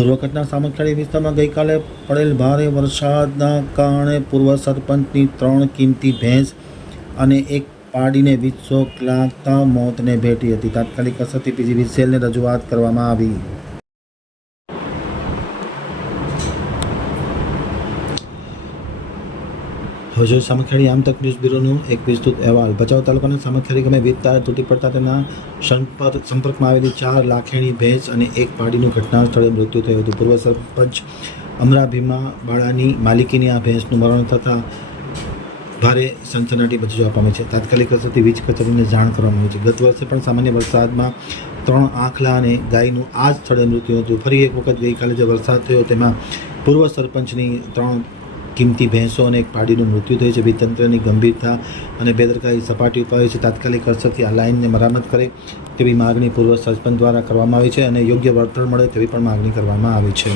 પૂર્વ કચ્છના સામખિયાળી વિસ્તારમાં ગઈકાલે પડેલ ભારે વરસાદના કારણે પૂર્વ સરપંચની ત્રણ કિંમતી ભેંસ અને એક પાડીને વીજ શોક લાગતા મોતને ભેટી હતી. તાત્કાલિક અસરથી પીજીવી સેલને રજૂઆત કરવામાં આવી. હવે જોઈએ આમ આમતક ન્યૂઝ બ્યુરોનો એક વિસ્તૃત અહેવાલ. ભચાઉ તાલુકાના સામખિયાળી ગામે વીજ તાર તૂટી પડતા તેના સંપર્ક સંપર્કમાં આવેલી ચાર લાખેણી ભેંસ અને એક પાડીનું ઘટના સ્થળે મૃત્યુ થયું હતું. પૂર્વ સરપંચ અમરાભીમા બાળાની માલિકીની આ ભેંસનું મરણ થતાં ભારે સનસનાટી બચી જવા પામી છે. તાત્કાલિક અસરથી વીજ કચેરીને જાણ કરવામાં આવી છે. ગત વર્ષે પણ સામાન્ય વરસાદમાં ત્રણ આંખલા અને ગાયનું આ જ સ્થળે મૃત્યુ હતું. ફરી એક વખત ગઈકાલે જે વરસાદ થયો તેમાં પૂર્વ સરપંચની ત્રણ કિંમતી ભેંસો અને એક પાડીનું મૃત્યુ થયું છે. તંત્રની ગંભીરતા અને બેદરકારી સપાટી ઉપર છે. તાત્કાલિક અસરથી આ લાઇનને મરામત કરે તેવી માગણી પૂર્વ સરપંચ દ્વારા કરવામાં આવી છે અને યોગ્ય વળતર મળે તેવી પણ માગણી કરવામાં આવી છે.